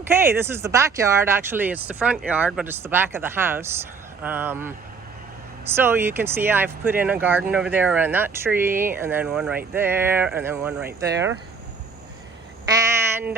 Okay, this is the backyard. Actually, it's the front yard, but it's the back of the house. So you can see I've put in a garden over there around that tree, and then one right there, and then one right there. And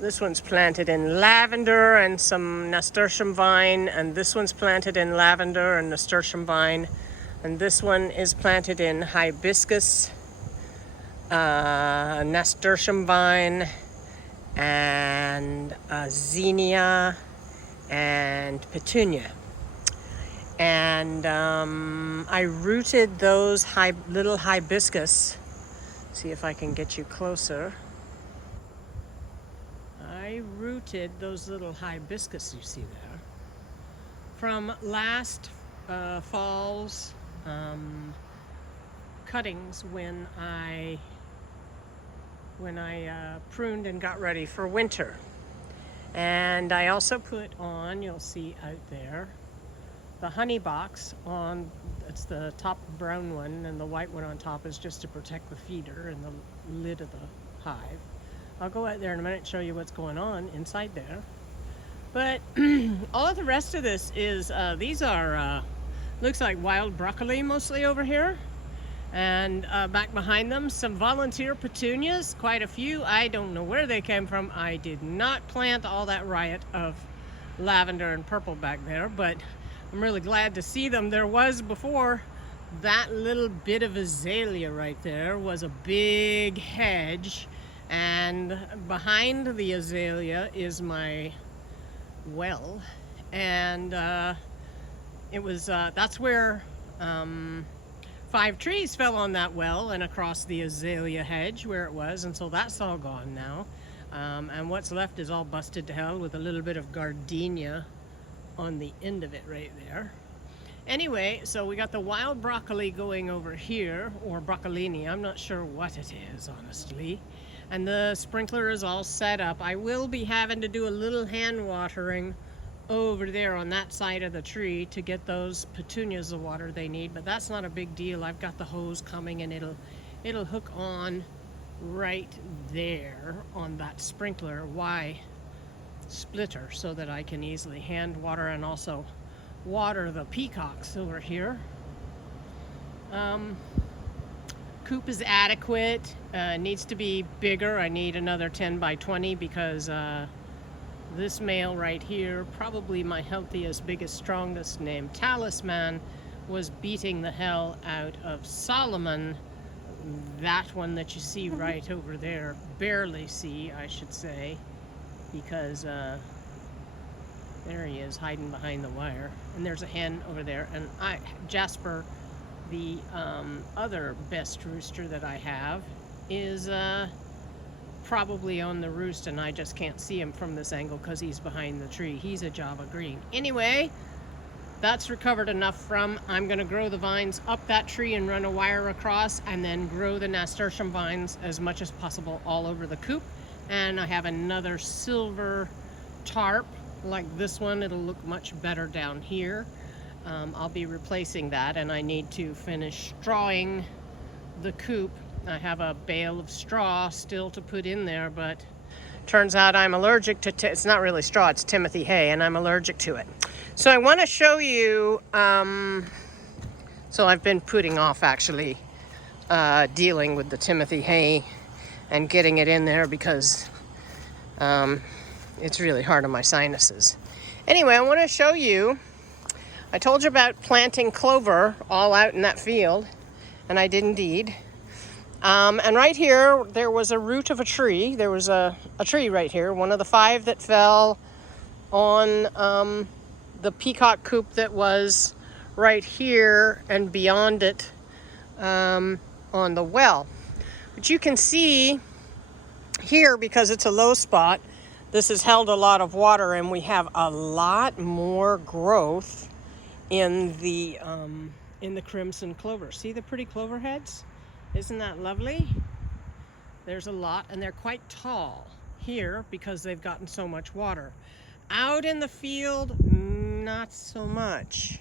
this one's planted in lavender and some nasturtium vine, and this one's planted in lavender and nasturtium vine, and this one is planted in hibiscus, nasturtium vine, and zinnia and petunia. And I rooted those little hibiscus. See if I can get you closer. I rooted those little hibiscus you see there from last fall's cuttings when I pruned and got ready for winter. And I also put on, you'll see out there, the honey box on. It's the top brown one, and the white one on top is just to protect the feeder and the lid of the hive. I'll go out there in a minute and show you what's going on inside there. But all of the rest of this is, these are, looks like wild broccoli mostly over here. And back behind them, some volunteer petunias, quite a few. I don't know where they came from. I did not plant all that riot of lavender and purple back there, but I'm really glad to see them. There was before, that little bit of azalea right there was a big hedge, and behind the azalea is my well, and it was that's where 5 trees fell on that well and across the azalea hedge where it was, and so that's all gone now. And what's left is all busted to hell with a little bit of gardenia on the end of it right there. Anyway, so we got the wild broccoli going over here, or broccolini, I'm not sure what it is, honestly. And the sprinkler is all set up. I will be having to do a little hand watering over there on that side of the tree to get those petunias the water they need, but that's not a big deal. I've got the hose coming, and it'll hook on right there on that sprinkler Y splitter, so that I can easily hand water and also water the peacocks over here. Coop is adequate. Needs to be bigger. I need another 10 by 20 because this male right here, probably my healthiest, biggest, strongest, named Talisman, was beating the hell out of Solomon. That one that you see right over there, barely see, I should say, because there he is hiding behind the wire. And there's a hen over there. And Jasper, the other best rooster that I have, is probably on the roost, and I just can't see him from this angle because he's behind the tree. He's a Java green. Anyway, that's recovered enough from. I'm going to grow the vines up that tree and run a wire across, and then grow the nasturtium vines as much as possible all over the coop. And I have another silver tarp like this one. It'll look much better down here. I'll be replacing that, and I need to finish strawing the coop. I have a bale of straw still to put in there, but turns out I'm allergic to, it's not really straw, it's Timothy hay, and I'm allergic to it. So I want to show you, so I've been putting off actually dealing with the Timothy hay and getting it in there because it's really hard on my sinuses. Anyway, I want to show you, I told you about planting clover all out in that field, and I did indeed. And right here, there was a root of a tree. There was a tree right here, one of the 5 that fell on the peacock coop that was right here and beyond it on the well. But you can see here, because it's a low spot, this has held a lot of water, and we have a lot more growth in the crimson clover. See the pretty clover heads? Isn't that lovely? There's a lot, and they're quite tall here because they've gotten so much water. Out in the field, not so much.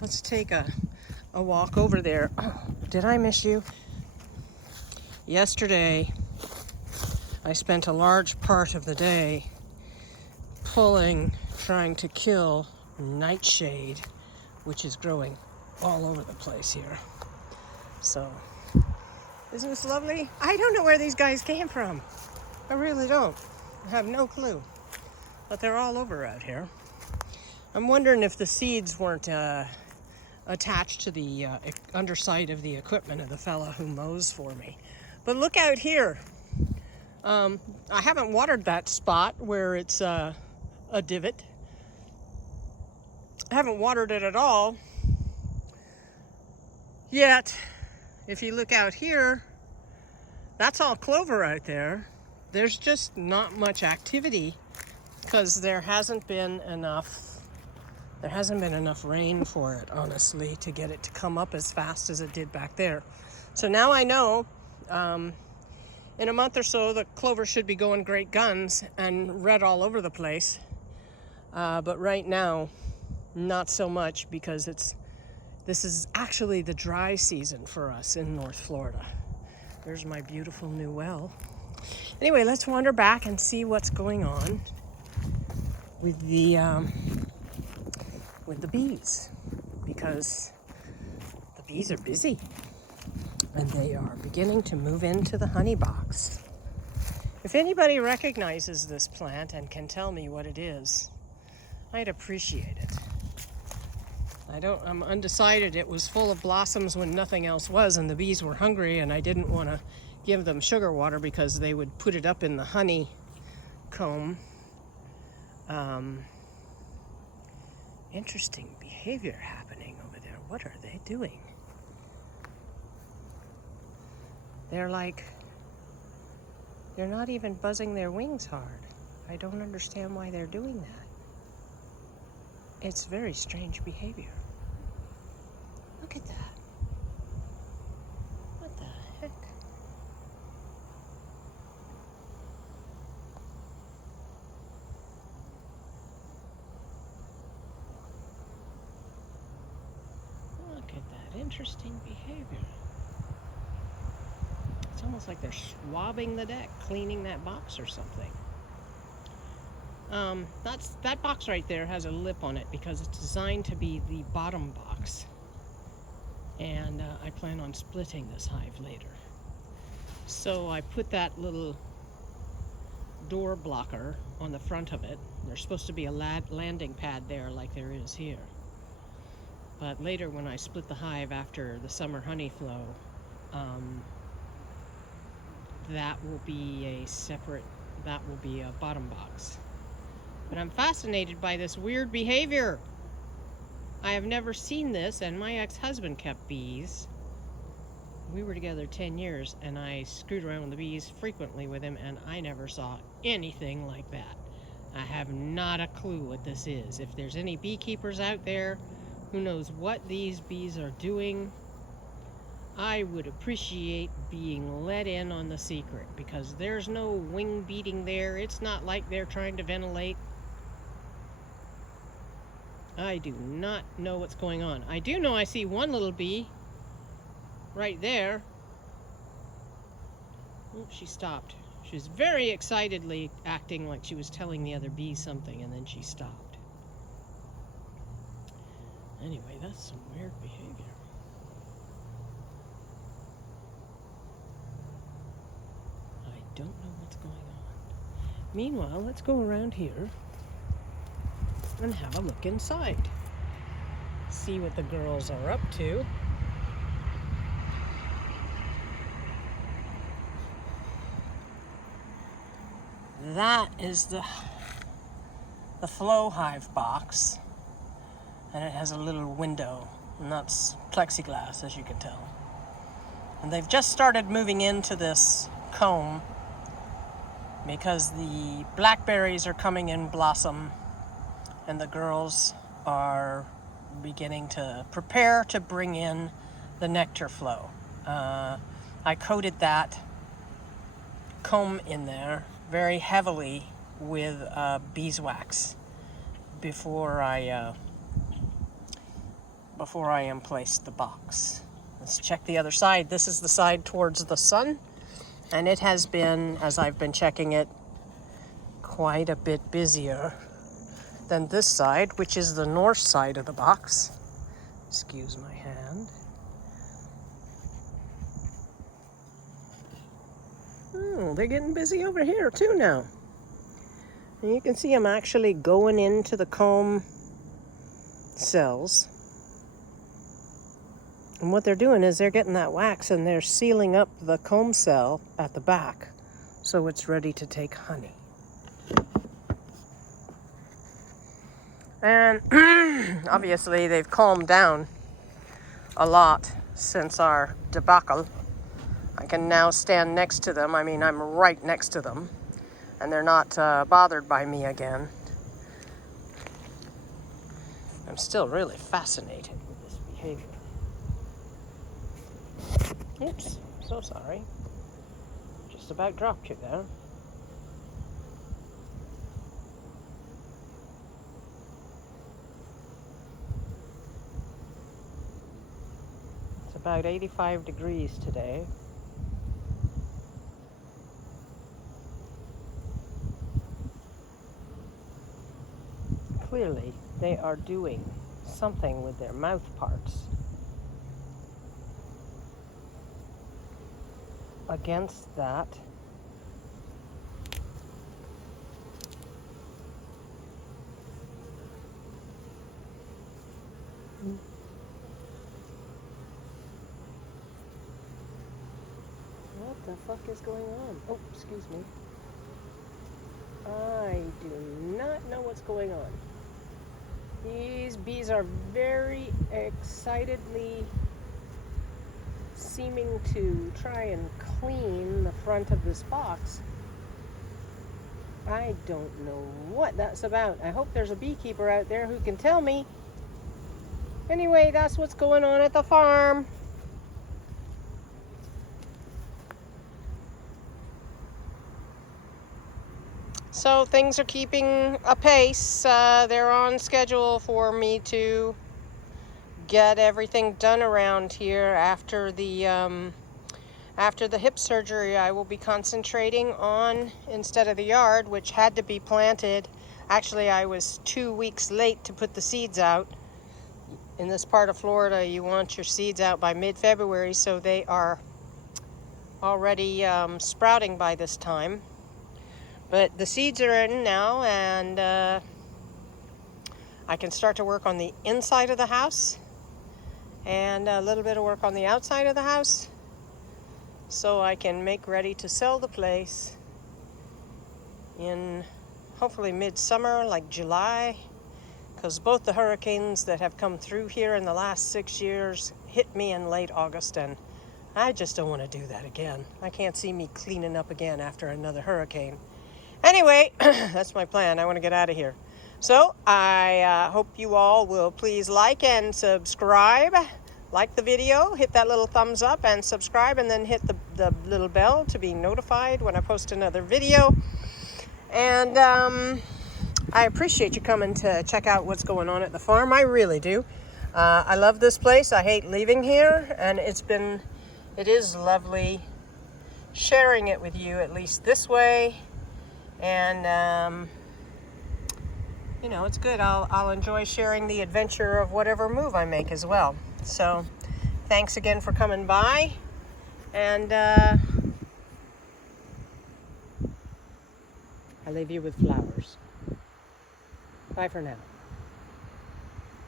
Let's take a walk over there. Oh, did I miss you? Yesterday, I spent a large part of the day trying to kill nightshade, which is growing all over the place here. So, isn't this lovely? I don't know where these guys came from. I really don't. I have no clue. But they're all over out here. I'm wondering if the seeds weren't attached to the underside of the equipment of the fella who mows for me. But look out here. I haven't watered that spot where it's a divot. I haven't watered it at all. Yet, if you look out here, that's all clover out there. There's just not much activity because there hasn't been enough rain for it, honestly, to get it to come up as fast as it did back there. So now I know in a month or so the clover should be going great guns and red all over the place. But right now, not so much, because this is actually the dry season for us in North Florida. There's my beautiful new well. Anyway, let's wander back and see what's going on with the bees, because the bees are busy and they are beginning to move into the honey box. If anybody recognizes this plant and can tell me what it is, I'd appreciate it. I'm undecided. It was full of blossoms when nothing else was, and the bees were hungry, and I didn't want to give them sugar water because they would put it up in the honey comb. Interesting behavior happening over there. What are they doing? They're not even buzzing their wings hard. I don't understand why they're doing that. It's very strange behavior. Look at that. What the heck? Look at that interesting behavior. It's almost like they're swabbing the deck, cleaning that box or something. That box right there has a lip on it because it's designed to be the bottom box. And I plan on splitting this hive later. So I put that little door blocker on the front of it. There's supposed to be a landing pad there like there is here. But later when I split the hive after the summer honey flow, that will be a bottom box. But I'm fascinated by this weird behavior. I have never seen this, and my ex-husband kept bees. We were together 10 years, and I screwed around with the bees frequently with him, and I never saw anything like that. I have not a clue what this is. If there's any beekeepers out there who knows what these bees are doing, I would appreciate being let in on the secret, because there's no wing beating there. It's not like they're trying to ventilate. I do not know what's going on. I do know I see one little bee right there. Oh, she stopped. She was very excitedly acting like she was telling the other bee something, and then she stopped. Anyway, that's some weird behavior. I don't know what's going on. Meanwhile, let's go around here and have a look inside. See what the girls are up to. That is the flow hive box, and it has a little window, and that's plexiglass, as you can tell. And they've just started moving into this comb because the blackberries are coming in blossom, and the girls are beginning to prepare to bring in the nectar flow. I coated that comb in there very heavily with beeswax before I emplaced the box. Let's check the other side. This is the side towards the sun. And it has been, as I've been checking it, quite a bit busier than this side, which is the north side of the box. Excuse my hand. Oh, they're getting busy over here too now. And you can see I'm actually going into the comb cells. And what they're doing is they're getting that wax and they're sealing up the comb cell at the back so it's ready to take honey. And obviously they've calmed down a lot since our debacle. I can now stand next to them. I mean, I'm right next to them. And they're not bothered by me again. I'm still really fascinated with this behavior. Oops, so sorry. Just about dropped you there. It's about 85 degrees today. Clearly, they are doing something with their mouth parts against that. What the fuck is going on? Oh, excuse me. I do not know what's going on. These bees are very excitedly seeming to try and clean the front of this box. I don't know what that's about. I hope there's a beekeeper out there who can tell me. Anyway, that's what's going on at the farm. So things are keeping apace. They're on schedule for me to get everything done around here after the hip surgery. I will be concentrating on, instead of the yard, which had to be planted. Actually, I was 2 weeks late to put the seeds out. In this part of Florida, you want your seeds out by mid-February, so they are already sprouting by this time. But the seeds are in now, and I can start to work on the inside of the house and a little bit of work on the outside of the house, so I can make ready to sell the place in hopefully midsummer, like July, because both the hurricanes that have come through here in the last 6 years hit me in late August, and I just don't want to do that again. I can't see me cleaning up again after another hurricane. Anyway, that's my plan. I want to get out of here. So I hope you all will please like and subscribe. Like the video, hit that little thumbs up and subscribe, and then hit the little bell to be notified when I post another video. And I appreciate you coming to check out what's going on at the farm. I really do. I love this place. I hate leaving here, and it is lovely sharing it with you, at least this way. And you know, it's good. I'll enjoy sharing the adventure of whatever move I make as well. So thanks again for coming by, and I leave you with flowers. Bye for now.